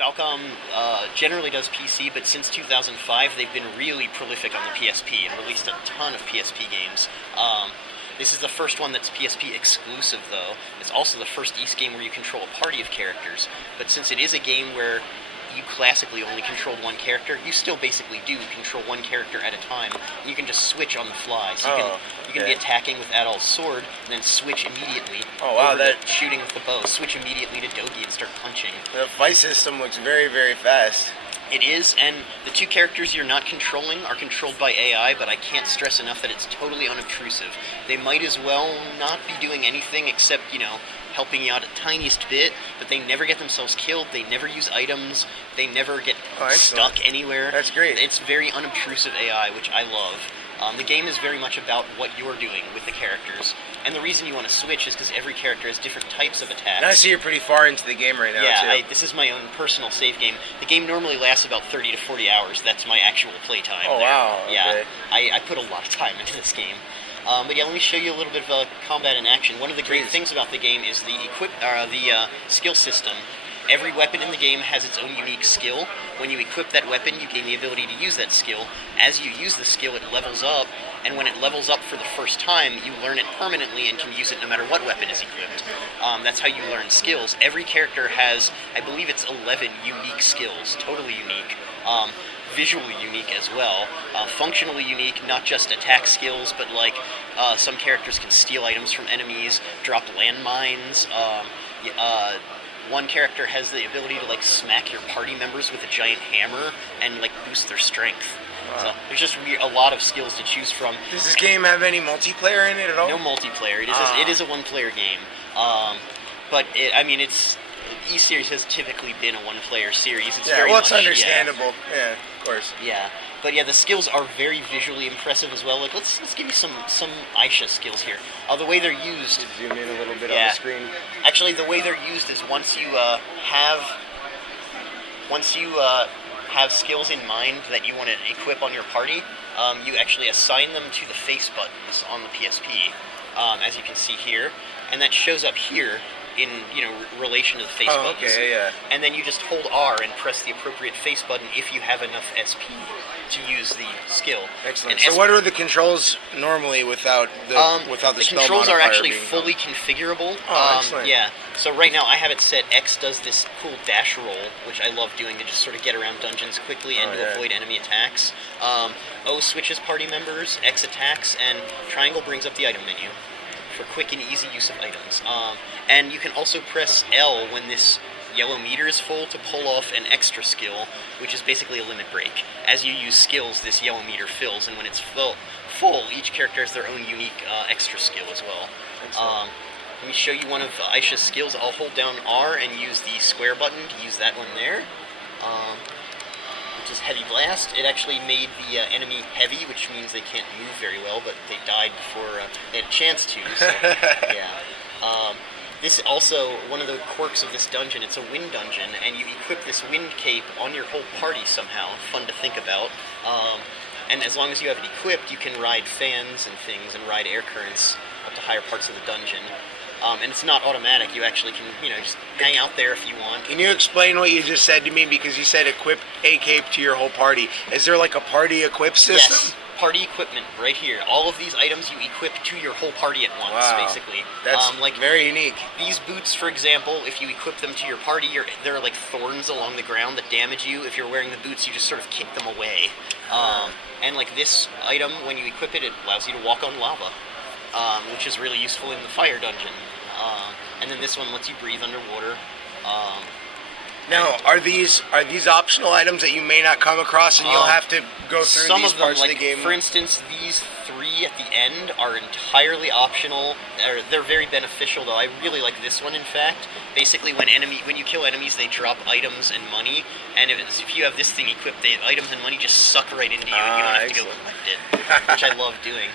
Falcom generally does PC, but since 2005 they've been really prolific on the PSP and released a ton of PSP games. This is the first one that's PSP exclusive, though. It's also the first Ys game where you control a party of characters, but since it is a game where you classically only controlled one character, you still basically do control one character at a time. You can just switch on the fly. So you can be attacking with Adol's sword, and then switch immediately over to shooting with the bow. Switch immediately to Dogi and start punching. The fight system looks very, very fast. It is, and the two characters you're not controlling are controlled by AI, but I can't stress enough that it's totally unobtrusive. They might as well not be doing anything except, helping you out a tiniest bit, but they never get themselves killed, they never use items, they never get stuck anywhere. That's great. It's very unobtrusive AI, which I love. The game is very much about what you're doing with the characters, and the reason you want to switch is because every character has different types of attacks. And I see you're pretty far into the game right now, too. This is my own personal save game. The game normally lasts about 30 to 40 hours. That's my actual playtime. Oh, wow. Okay. Yeah, I put a lot of time into this game. But yeah, let me show you a little bit of combat in action. One of the great things about the game is the skill system. Every weapon in the game has its own unique skill. When you equip that weapon, you gain the ability to use that skill. As you use the skill, it levels up, and when it levels up for the first time, you learn it permanently and can use it no matter what weapon is equipped. That's how you learn skills. Every character has, I believe it's 11 unique skills, totally unique. Visually unique as well, functionally unique, not just attack skills, but some characters can steal items from enemies, drop landmines. One character has the ability to smack your party members with a giant hammer and boost their strength. Wow. So there's just a lot of skills to choose from. Does this game have any multiplayer in it at all? No multiplayer. It is a one-player game, but it's. E-Series has typically been a one-player series. It's very it's understandable. Yeah, of course. Yeah, but the skills are very visually impressive as well. Let's give you some Aisha skills here. The way they're used. Zoom in a little bit on the screen. Actually, the way they're used is once you have skills in mind that you want to equip on your party, you actually assign them to the face buttons on the PSP, as you can see here, and that shows up here in relation to the face buttons. Okay, yeah. And then you just hold R and press the appropriate face button if you have enough SP to use the skill. Excellent. So what are the controls normally without the spell the controls are actually being fully configurable. Excellent. Yeah. So right now I have it set. X does this cool dash roll, which I love doing to just sort of get around dungeons quickly and to avoid enemy attacks. O switches party members, X attacks, and triangle brings up the item menu for quick and easy use of items. And you can also press L when this yellow meter is full to pull off an extra skill, which is basically a limit break. As you use skills, this yellow meter fills, and when it's full, each character has their own unique extra skill as well. Let me show you one of Aisha's skills. I'll hold down R and use the square button to use that one there, which is Heavy Blast. It actually made the enemy heavy, which means they can't move very well, but they died before they had a chance to. So, yeah. This is also one of the quirks of this dungeon. It's a wind dungeon, and you equip this wind cape on your whole party somehow. Fun to think about. And as long as you have it equipped, you can ride fans and things and ride air currents up to higher parts of the dungeon. And it's not automatic. You actually can, just hang out there if you want. Can you explain what you just said to me? Because you said equip a cape to your whole party. Is there a party equip system? Yes. Party equipment right here. All of these items you equip to your whole party at once, basically. That's very unique. These boots, for example, if you equip them to your party, there are thorns along the ground that damage you. If you're wearing the boots, you just sort of kick them away. And this item, when you equip it, it allows you to walk on lava, which is really useful in the fire dungeon. And then this one lets you breathe underwater. Now, are these optional items that you may not come across, and you'll have to go through some these of them, parts of the game? For instance, these 3 at the end are entirely optional. They're very beneficial, though. I really like this one, in fact. Basically, when you kill enemies, they drop items and money, and if you have this thing equipped, the items and money just suck right into you, and you don't have to go collect it, which I love doing.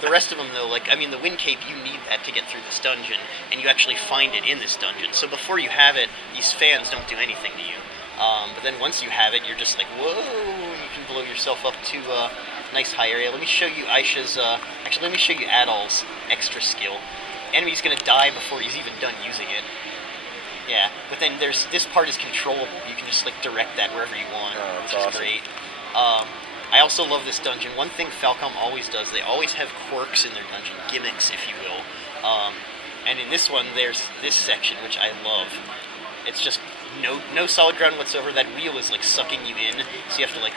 The rest of them, though, the wind cape, you need that to get through this dungeon, and you actually find it in this dungeon. So before you have it, these fans don't do anything to you. But then once you have it, you're just whoa, you can blow yourself up to a nice high area. Let me show you Aisha's, let me show you Adol's extra skill. Enemy's going to die before he's even done using it. Yeah, but then this part is controllable. You can just like direct that wherever you want, which is awesome. great. I also love this dungeon. One thing Falcom always does, they always have quirks in their dungeon, gimmicks, if you will. And in this one, there's this section, which I love. It's just no solid ground whatsoever. That wheel is like sucking you in, so you have to like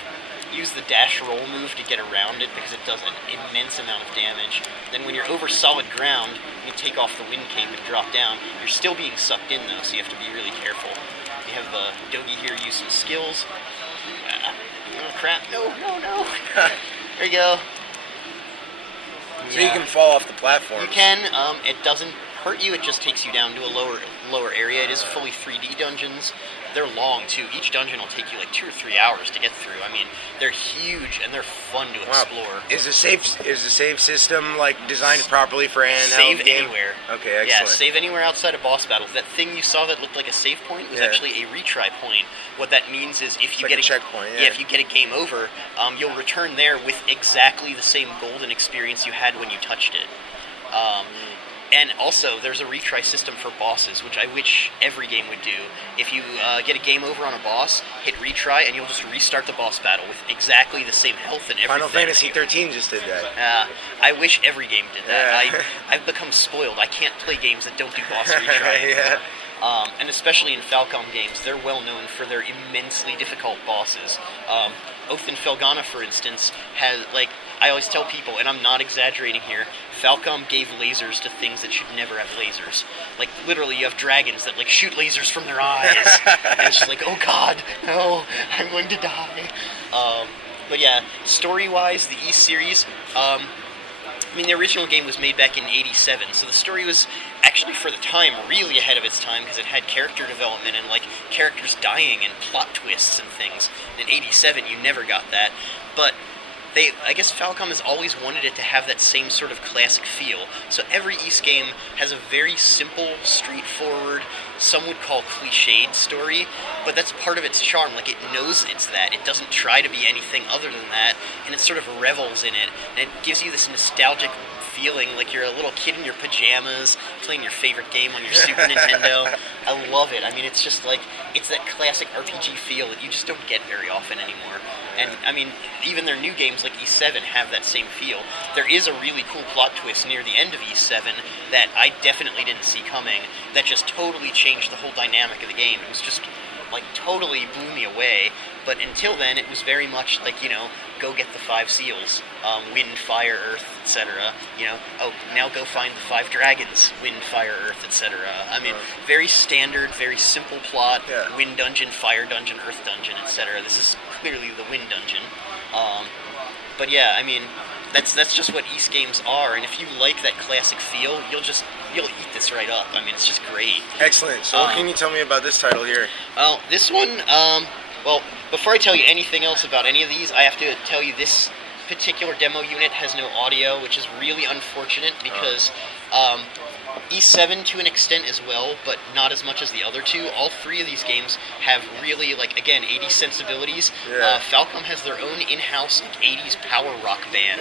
use the dash roll move to get around it because it does an immense amount of damage. Then when you're over solid ground, you take off the wind cape and drop down. You're still being sucked in though, so you have to be really careful. You have the Dogi here use some skills. Oh crap! No! There you go. So you can fall off the platform. You can. It doesn't hurt you. It just takes you down to a lower area. It is fully 3D dungeons. They're long too. Each dungeon will take you like 2 or 3 hours to get through. I mean, they're huge and they're fun to explore. Is the save system like designed properly for handheld? Save anywhere. Okay, excellent. Yeah, save anywhere outside of boss battles. That thing you saw that looked like a save point was actually a retry point. What that means is if you get a checkpoint, if you get a game over, you'll return there with exactly the same golden experience you had when you touched it. And also, there's a retry system for bosses, which I wish every game would do. If you get a game over on a boss, hit retry, and you'll just restart the boss battle with exactly the same health and everything. Final Fantasy 13 just did that. I wish every game did that. I've become spoiled. I can't play games that don't do boss retry. And especially in Falcom games, they're well known for their immensely difficult bosses. Oath and Felghana, for instance, has, like, I always tell people, and I'm not exaggerating here, Falcom gave lasers to things that should never have lasers. Like, literally, you have dragons that, like, shoot lasers from their eyes. And it's just like, oh god, no, I'm going to die. But yeah, story-wise, the East series, I mean, the original game was made back in '87, so the story was actually, for the time, really ahead of its time because it had character development and, like, characters dying and plot twists and things. In '87, you never got that. But I guess Falcom has always wanted it to have that same sort of classic feel. So every East game has a very simple, straightforward, some would call cliched story, but that's part of its charm. Like, it knows it's that. It doesn't try to be anything other than that, and it sort of revels in it. And it gives you this nostalgic feeling like you're a little kid in your pajamas playing your favorite game on your Super Nintendo. I love it. I mean, it's just like, it's that classic RPG feel that you just don't get very often anymore. And, I mean, even their new games like E7 have that same feel. There is a really cool plot twist near the end of E7 that I definitely didn't see coming that just totally changed the whole dynamic of the game. It was just, like, totally blew me away. But until then, it was very much like, you know, go get the 5 seals, wind, fire, earth, etc. You know, oh, now go find the 5 dragons, wind, fire, earth, etc. I mean, very standard, very simple plot, wind dungeon, fire dungeon, earth dungeon, etc. This is clearly the wind dungeon. But yeah, I mean, that's just what East games are, and if you like that classic feel, you'll eat this right up. I mean, it's just great. Excellent. So what can you tell me about this title here? Well, this one, well, before I tell you anything else about any of these, I have to tell you this particular demo unit has no audio, which is really unfortunate because E7 to an extent as well, but not as much as the other two. All 3 of these games have really, like, again, 80s sensibilities. Falcom has their own in-house 80s power rock band,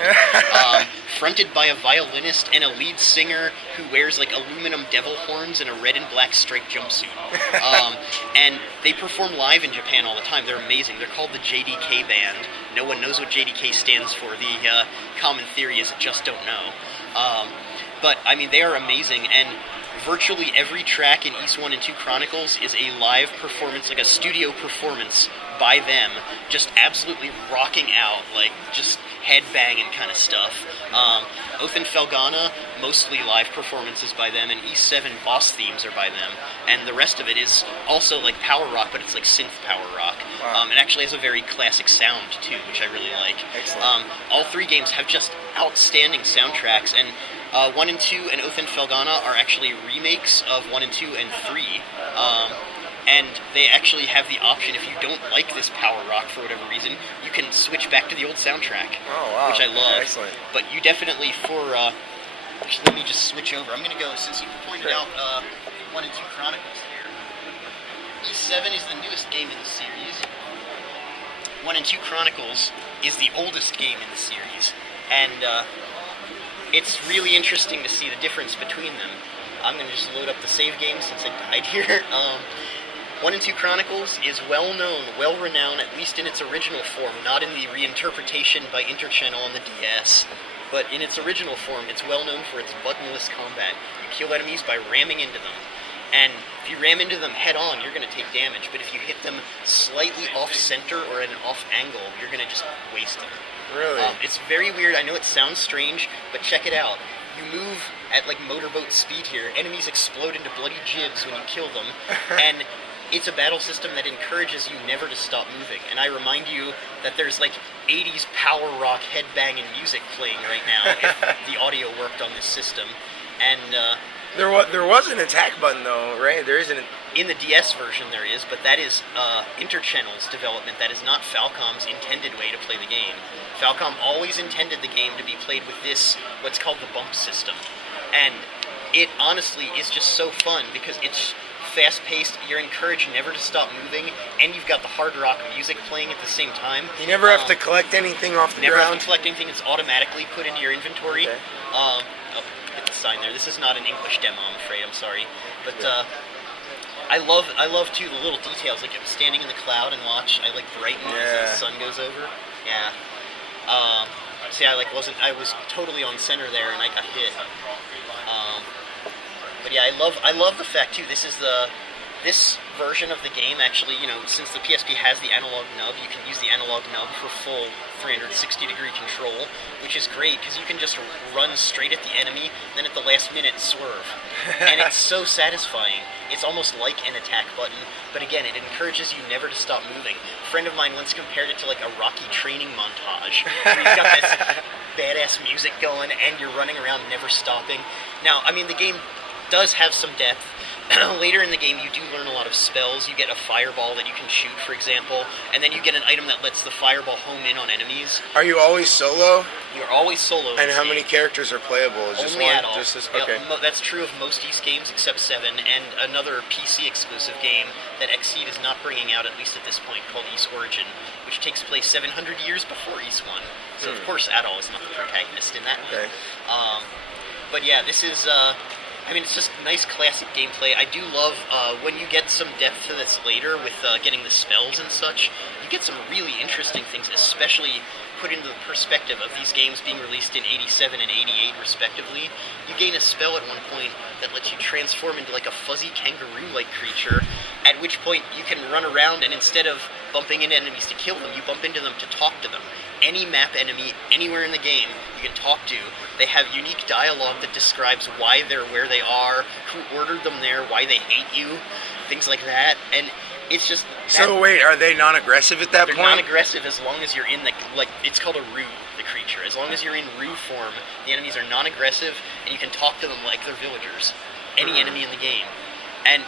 fronted by a violinist and a lead singer who wears, like, aluminum devil horns and a red and black striped jumpsuit. And they perform live in Japan all the time. They're amazing. They're called the JDK Band. No one knows what JDK stands for. The common theory is just don't know. But, I mean, they are amazing, and virtually every track in East 1 and 2 Chronicles is a live performance, like a studio performance by them, just absolutely rocking out, like, just headbanging kind of stuff. Oath and Felghana, mostly live performances by them, and E7 boss themes are by them, and the rest of it is also, like, power rock, but it's like synth power rock. It actually has a very classic sound, too, which I really like. Excellent. All 3 games have just outstanding soundtracks, and 1 and 2 and Oath and Felghana are actually remakes of 1 and 2 and 3. And they actually have the option, if you don't like this power rock for whatever reason, you can switch back to the old soundtrack. Oh, wow. Which I love. Excellent. But you definitely, actually, let me just switch over. I'm going to go, since you pointed out 1 and 2 Chronicles here. E7 is the newest game in the series. 1 and 2 Chronicles is the oldest game in the series. And it's really interesting to see the difference between them. I'm going to just load up the save game since I died here. 1 and 2 Chronicles is well-known, well-renowned, at least in its original form, not in the reinterpretation by Interchannel on the DS, but in its original form, it's well-known for its buttonless combat. You kill enemies by ramming into them. And if you ram into them head-on, you're going to take damage, but if you hit them slightly off-center or at an off-angle, you're going to just waste them. Really? It's very weird. I know it sounds strange, but check it out. You move at like motorboat speed here. Enemies explode into bloody jibs when you kill them, and it's a battle system that encourages you never to stop moving. And I remind you that there's like 80s power rock headbanging music playing right now if the audio worked on this system. And there was an attack button though, right? There isn't. In the DS version there is, but that is Interchannel's development. That is not Falcom's intended way to play the game. Falcom always intended the game to be played with this, what's called the bump system. And it honestly is just so fun because it's fast-paced, you're encouraged never to stop moving, and you've got the hard rock music playing at the same time. You never have to collect anything off the never ground? Never have to collect anything, it's automatically put into your inventory. Okay. Hit the sign there. This is not an English demo, I'm afraid, I'm sorry. But I love too the little details, like I'm standing in the cloud and watch, I like brighten as the sun goes over. Yeah. See, I was totally on center there and I got hit. But yeah, I love the fact too. This version of the game actually, since the PSP has the analog nub, you can use the analog nub for full 360-degree control, which is great because you can just run straight at the enemy, then at the last minute swerve, and it's so satisfying. It's almost like an attack button, but again, it encourages you never to stop moving. A friend of mine once compared it to like a Rocky training montage, where you've got this badass music going and you're running around never stopping. Now, I mean, the game does have some depth. Later in the game, you do learn a lot of spells. You get a fireball that you can shoot, for example, and then you get an item that lets the fireball home in on enemies. Are you always solo? You're always solo. And how many characters are playable? Is just only one? Adults. Okay. That's true of most East games except 7, and another PC exclusive game that XSEED is not bringing out, at least at this point, called Ys Origin, which takes place 700 years before Ys 1. So of course Adol is not the protagonist in that one. Okay. But yeah, this is it's just nice classic gameplay. I do love when you get some depth to this later with getting the spells and such. You get some really interesting things, especially put into the perspective of these games being released in 87 and 88 respectively. You gain a spell at one point that lets you transform into like a fuzzy kangaroo-like creature, at which point you can run around and instead of bumping into enemies to kill them, you bump into them to talk to them. Any map enemy, anywhere in the game, you can talk to. They have unique dialogue that describes why they're where they are, who ordered them there, why they hate you, things like that. And it's just... So wait, are they non-aggressive at that point? They're non-aggressive as long as you're in the... it's called a Roo, the creature. As long as you're in Roo form, the enemies are non-aggressive, and you can talk to them like they're villagers. Any enemy in the game. And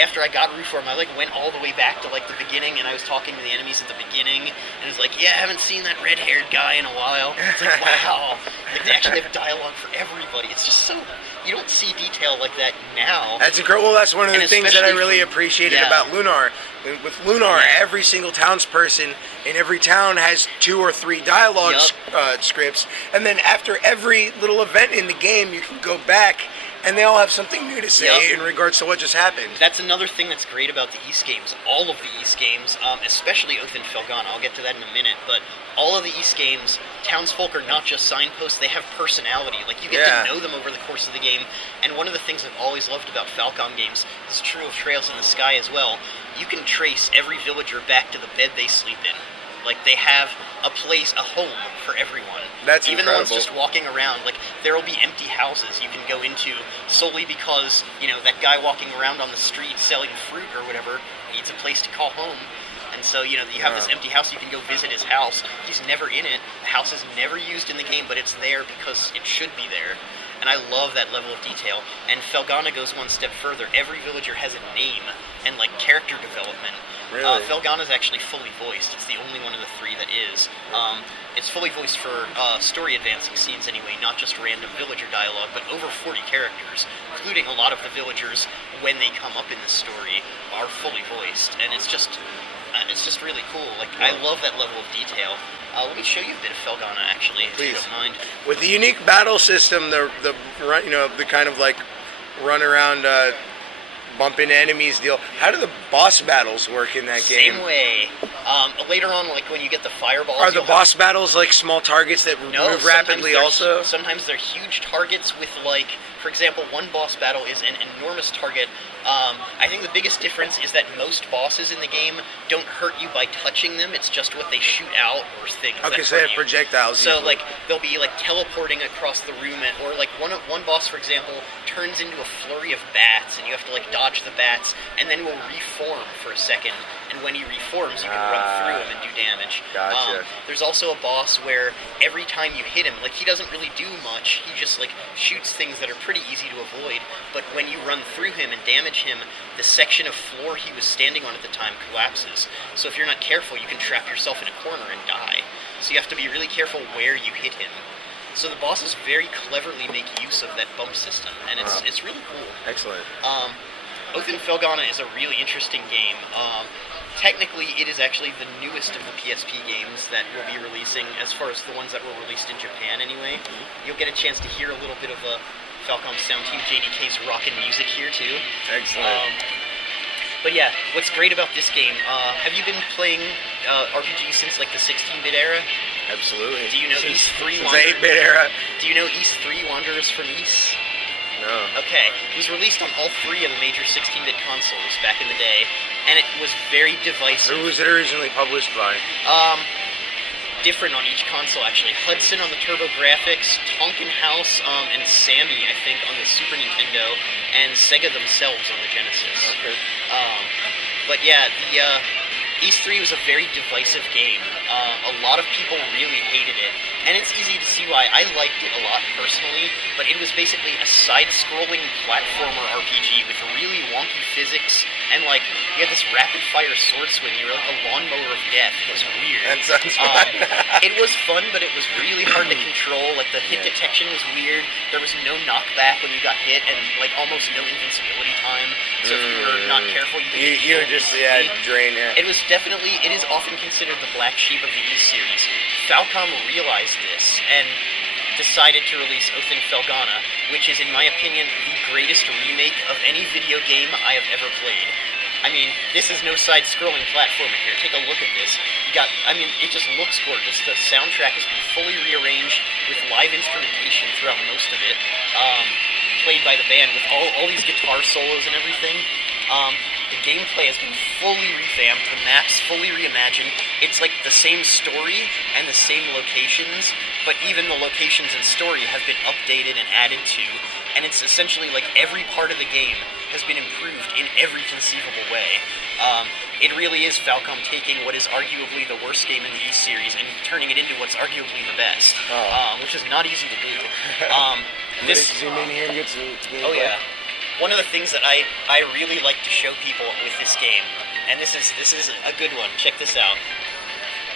after I got Roo form, I went all the way back to the beginning, and I was talking to the enemies at the beginning, and it was like, yeah, I haven't seen that red-haired guy in a while. It's like, wow, they actually have dialogue for everybody. It's just so, you don't see detail like that now. That's incredible. Well, that's one of the things that I really appreciated about Lunar. With Lunar, every single townsperson in every town has 2 or 3 dialogue scripts, and then after every little event in the game, you can go back and they all have something new to say in regards to what just happened. That's another thing that's great about the East games. All of the East games, especially Oath and Felghana, I'll get to that in a minute, but all of the East games, townsfolk are not just signposts, they have personality. You get to know them over the course of the game. And one of the things I've always loved about Falcom games, this is true of Trails in the Sky as well, you can trace every villager back to the bed they sleep in. They have a place, a home for everyone. That's even incredible. the ones just walking around. There will be empty houses you can go into solely because, that guy walking around on the street selling fruit or whatever needs a place to call home. And so, you have this empty house, you can go visit his house. He's never in it. The house is never used in the game, but it's there because it should be there. And I love that level of detail. And Felghana goes one step further. Every villager has a name and character development. Really? Felghana is actually fully voiced. It's the only one of the 3 that is. It's fully voiced for story advancing scenes anyway, not just random villager dialogue, but over 40 characters, including a lot of the villagers when they come up in the story are fully voiced, and it's just really cool. I love that level of detail. Let me show you a bit of Felghana actually, if you don't mind. With the unique battle system, the kind of run around, bump into enemies deal. How do the boss battles work in that game? Same way. Later on, like when you get the fireballs... Are the boss battles like small targets that move rapidly also? Sometimes they're huge targets with like, for example, one boss battle is an enormous target. I think the biggest difference is that most bosses in the game don't hurt you by touching them. It's just what they shoot out or things. Okay, so they have projectiles. So like they'll be like teleporting across the room, or like one boss, for example, turns into a flurry of bats, and you have to like dodge the bats, and then will reform for a second. And when he reforms, you can run through him and do damage. Gotcha. There's also a boss where every time you hit him, like he doesn't really do much. He just like shoots things that are pretty easy to avoid. But when you run through him and damage him, the section of floor he was standing on at the time collapses. So if you're not careful, you can trap yourself in a corner and die. So you have to be really careful where you hit him. So the bosses very cleverly make use of that bump system, and it's really cool. Excellent. Oath in Felghana is a really interesting game. Technically, it is actually the newest of the PSP games that will be releasing, as far as the ones that were released in Japan anyway. You'll get a chance to hear a little bit of Falcom Sound Team JDK's rockin' music here too. Excellent. But yeah, what's great about this game, have you been playing RPGs since like the 16-bit era? Absolutely. Do you know East 3 Since the 8-bit era. Do you know East 3 Wanderers from East? No. Okay, it was released on all three of the major 16-bit consoles back in the day, and it was very divisive. Who was it originally published by? Different on each console, actually. Hudson on the TurboGrafx, Tonkin House, and Sammy, I think, on the Super Nintendo, and Sega themselves on the Genesis. Okay. But yeah, the East 3 was a very divisive game. A lot of people really hated it, and it's easy to see why. I liked it a lot personally, but it was basically a side-scrolling platformer RPG with really wonky physics, and like, you had this rapid-fire sword swing. You were like a lawnmower of death. It was weird. That sounds fun. It was fun, but it was really hard to control. Like, the hit detection was weird. There was no knockback when you got hit, and like almost no invincibility time. So if you were not careful, you would just drain it. It is often considered the black sheep of the East series. Falcom realized this and decided to release Oath in Felghana, which is, in my opinion, the greatest remake of any video game I have ever played. I mean, this is no side-scrolling platformer here. Take a look at this. It just looks gorgeous. The soundtrack has been fully rearranged with live instrumentation throughout most of it, played by the band with all these guitar solos and everything. The gameplay has been fully revamped, the maps fully reimagined. It's like the same story and the same locations, but even the locations and story have been updated and added to, and it's essentially like every part of the game has been improved in every conceivable way. It really is Falcom taking what is arguably the worst game in the East series and turning it into what's arguably the best, which is not easy to do. Zoom in here and get some gameplay. Oh yeah. One of the things that I really like to show people with this game, and this is a good one, check this out.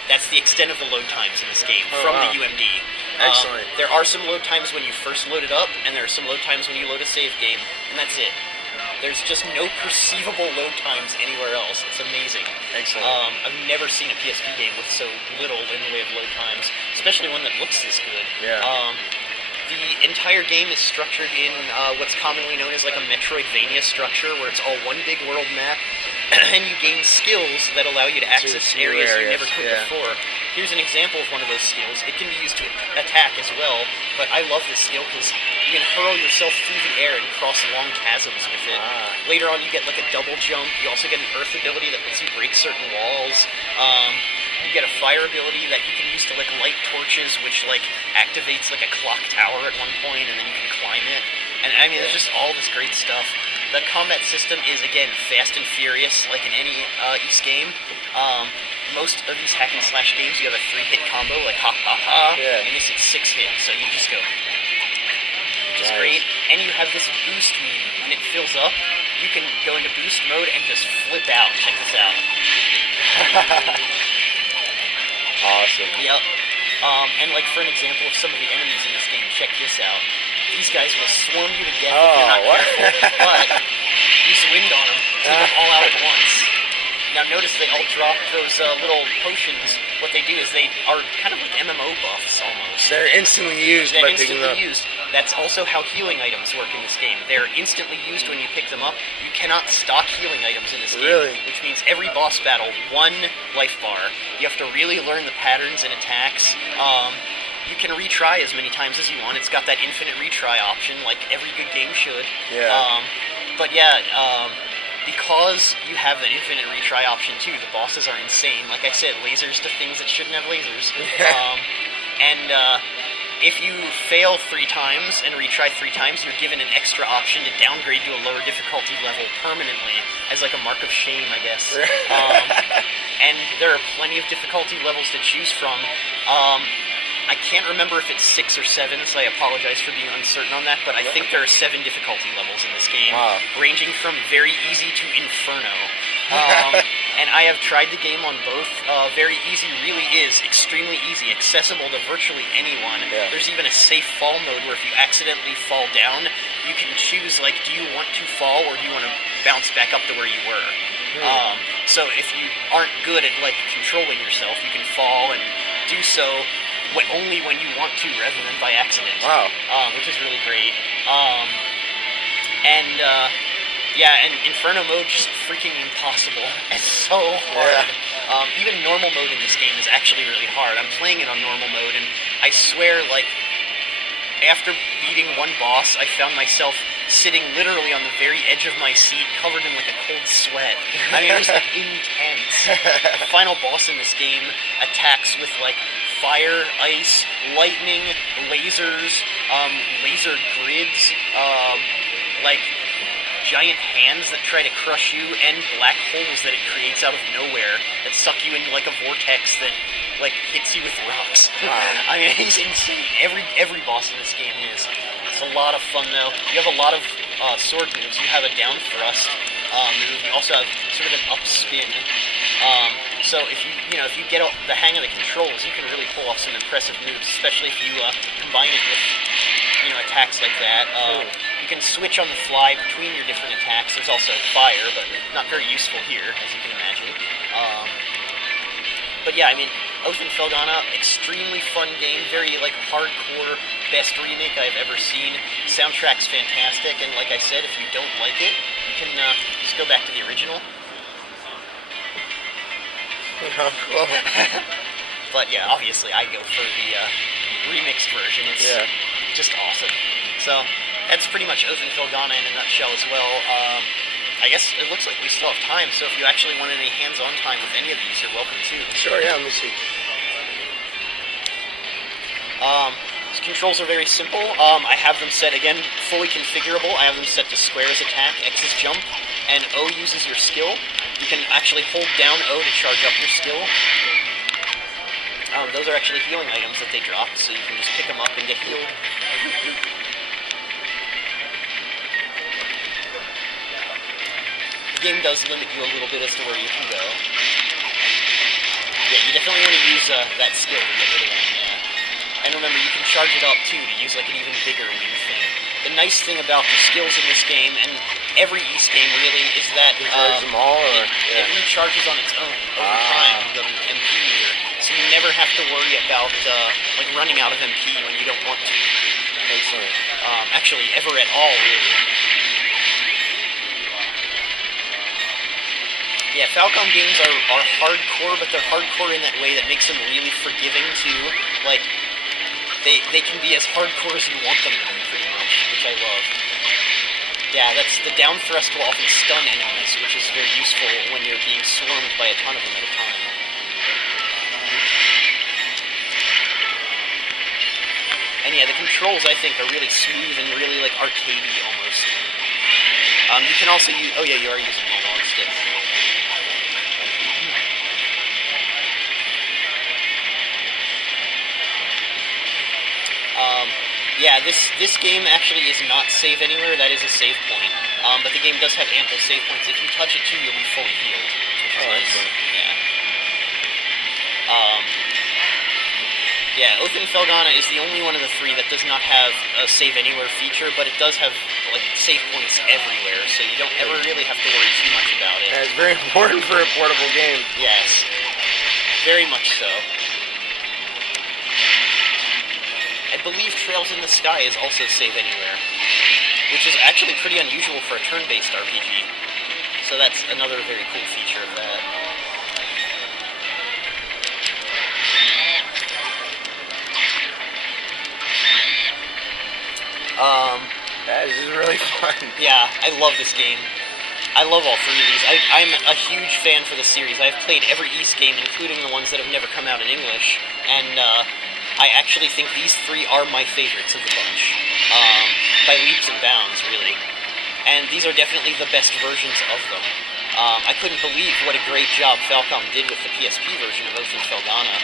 That's the extent of the load times in this game from the UMD. Excellent. There are some load times when you first load it up, and there are some load times when you load a save game, and that's it. There's just no perceivable load times anywhere else. It's amazing. Excellent. I've never seen a PSP game with so little in the way of load times, especially one that looks this good. Yeah. The entire game is structured in what's commonly known as like a Metroidvania structure, where it's all one big world map, and you gain skills that allow you to access areas you never could before. Here's an example of one of those skills. It can be used to attack as well, but I love this skill because you can hurl yourself through the air and cross long chasms with it. Later on, you get like a double jump. You also get an earth ability that lets you break certain walls. You get a fire ability that you can use to like light torches, which like activates like a clock tower at one point, and then you can climb it. And I mean, there's just all this great stuff. The combat system is, again, fast and furious, like in any East game. Most of these hack and slash games, you have a 3-hit combo, like ha ha ha. Yeah. And this is 6 hits, so you just go, which is great. And you have this boost meter. When it fills up, you can go into boost mode and just flip out. Check this out. Awesome. Yep. And like for an example of some of the enemies in this game, check this out. These guys will swarm you to death if you're not careful, but use wind on them, take them all out at once. Now notice they all drop those little potions. What they do is they are kind of like MMO buffs almost. They're instantly used by picking them up. That's also how healing items work in this game. They're instantly used when you pick them up. You cannot stock healing items in this game, Really? which means every boss battle, 1 life bar. You have to really learn the patterns and attacks. You can retry as many times as you want. It's got that infinite retry option, like every good game should. Yeah. Because you have that infinite retry option too, the bosses are insane. Like I said, lasers to things that shouldn't have lasers. If you fail 3 times and retry 3 times, you're given an extra option to downgrade to a lower difficulty level permanently, as like a mark of shame, I guess. And there are plenty of difficulty levels to choose from. I can't remember if it's 6 or 7, so I apologize for being uncertain on that, but I think there are 7 difficulty levels in this game, ranging from very easy to Inferno. And I have tried the game on both. Very easy really is extremely easy, accessible to virtually anyone. Yeah. There's even a safe fall mode where if you accidentally fall down, you can choose, like, do you want to fall or do you want to bounce back up to where you were? So if you aren't good at, like, controlling yourself, you can fall and do so only when you want to rather than by accident. Wow. Which is really great. And Inferno mode just freaking impossible. It's so hard. Yeah. Even normal mode in this game is actually really hard. I'm playing it on normal mode, and I swear, like, after beating 1 boss, I found myself sitting literally on the very edge of my seat, covered in, like, a cold sweat. I mean, it was, like, intense. The final boss in this game attacks with, like, fire, ice, lightning, lasers, laser grids, like, giant hands that try to crush you, and black holes that it creates out of nowhere that suck you into, like, a vortex that, like, hits you with rocks. Wow. I mean, he's insane. Every boss in this game is. It's a lot of fun, though. You have a lot of sword moves. You have a down thrust move. You also have sort of an up spin. So if you get the hang of the controls, you can really pull off some impressive moves, especially if you combine it with attacks like that. You can switch on the fly between your different attacks. There's also fire, but not very useful here, as you can imagine. But yeah, I mean, Oath and Felghana, extremely fun game, very, like, hardcore, best remake I've ever seen. Soundtrack's fantastic, and like I said, if you don't like it, you can just go back to the original. Oh, cool. But yeah, obviously I go for the remixed version. It's just awesome. So that's pretty much Oath and Felghana in a nutshell as well. I guess it looks like we still have time, so if you actually want any hands-on time with any of these, you're welcome to. Sure, yeah, let me see. These controls are very simple. I have them set, again, fully configurable. I have them set to square is attack, X is jump, and O uses your skill. You can actually hold down O to charge up your skill. Those are actually healing items that they drop, so you can just pick them up and get healed. The game does limit you a little bit as to where you can go. Yeah, you definitely want to use that skill to get rid of them, yeah. And remember, you can charge it up too to use like an even bigger wing thing. The nice thing about the skills in this game, and every East game really, is that them all, or? It recharges on its own over time, the MP meter. So you never have to worry about like running out of MP when you don't want to. Excellent. Actually, ever at all, really. Yeah, Falcom games are hardcore, but they're hardcore in that way that makes them really forgiving too. Like, they can be as hardcore as you want them to be, pretty much, which I love. Yeah, the down thrust will often stun enemies, which is very useful when you're being swarmed by a ton of them at a time. And yeah, the controls, I think, are really smooth and really, like, arcadey almost. You can also use... Oh yeah, you are using the analog stick. Yeah, this game actually is not save anywhere. That is a save point. But the game does have ample save points. If you touch it too, you'll be fully healed, which is nice. Yeah. Yeah, Oath and Felghana is the only one of the 3 that does not have a save anywhere feature, but it does have like save points everywhere, so you don't ever really have to worry too much about it. Yeah, it's very important for a portable game. Yes, very much so. And believe Trails in the Sky is also save anywhere, which is actually pretty unusual for a turn-based RPG. So that's another very cool feature of that. This is really fun. Yeah, I love this game. I love all three of these. I'm a huge fan for the series. I've played every Ys game, including the ones that have never come out in English, and I actually think these three are my favorites of the bunch, by leaps and bounds, really. And these are definitely the best versions of them. I couldn't believe what a great job Falcom did with the PSP version of Oath and Felghana.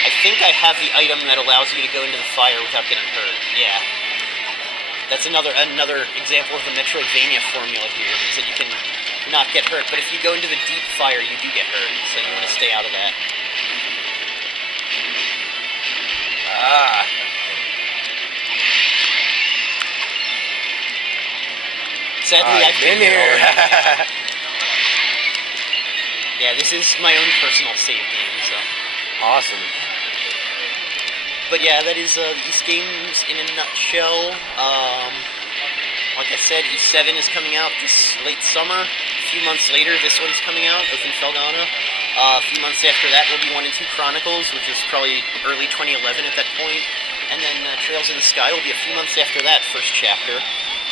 I think I have the item that allows you to go into the fire without getting hurt. Yeah. That's another example of the Metroidvania formula here, is that you can not get hurt, but if you go into the deep fire, you do get hurt, so you want to stay out of that. Sadly, I've been here. Yeah, this is my own personal save game, so. Awesome. But yeah, that is Ys Games in a nutshell. Like I said, E7 is coming out this late summer. A few months later, this one's coming out, Oath and Felghana. A few months after that will be 1 and 2 Chronicles, which is probably early 2011 at that point. And then Trails in the Sky will be a few months after that, first chapter.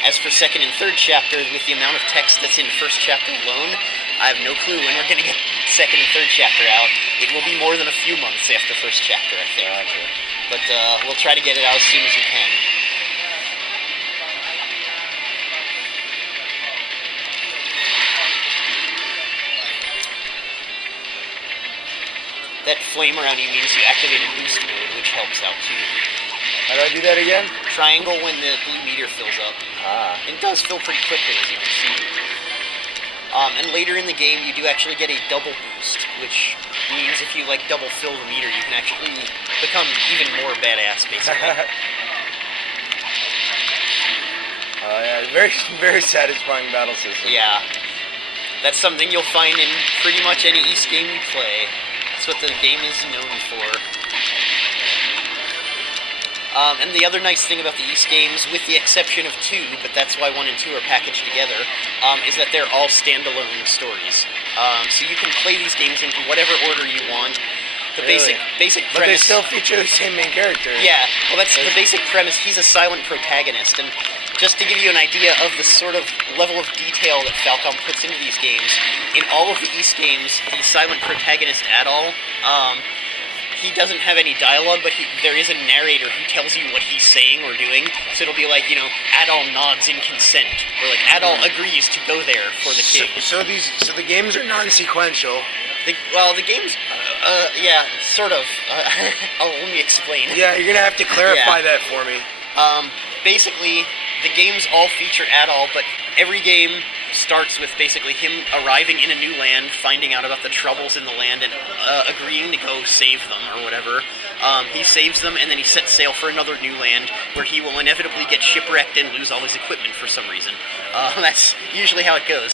As for second and third chapter, with the amount of text that's in first chapter alone, I have no clue when we're going to get second and third chapter out. It will be more than a few months after first chapter, I think. Gotcha. But we'll try to get it out as soon as we can. That flame around you means you activated boost mode, which helps out too. How do I do that again? Triangle when the blue meter fills up. It does fill pretty quickly, as you can see. And later in the game, you do actually get a double boost, which means if you double fill the meter, you can actually become even more badass, basically. Yeah, very, very satisfying battle system. Yeah, that's something you'll find in pretty much any Ys game you play. That's what the game is known for. And the other nice thing about the Ys games, with the exception of 2, but that's why 1 and 2 are packaged together, is that they're all standalone stories. So you can play these games in whatever order you want. The basic premise... But they still feature the same main character. Yeah, well that's the basic premise. He's a silent protagonist, and just to give you an idea of the sort of level of detail that Falcom puts into these games, in all of the Ys games, the silent protagonist at all, he doesn't have any dialogue, but there is a narrator who tells you what he's saying or doing. So it'll be like, Adol nods in consent, or like Adol agrees to go there for the king. So the games are non-sequential. The games, yeah, sort of. Let me explain. Yeah, you're gonna have to clarify that for me. Basically, the games all feature Adol, but every game starts with basically him arriving in a new land, finding out about the troubles in the land, and agreeing to go save them, or whatever. He saves them, and then he sets sail for another new land, where he will inevitably get shipwrecked and lose all his equipment for some reason. That's usually how it goes.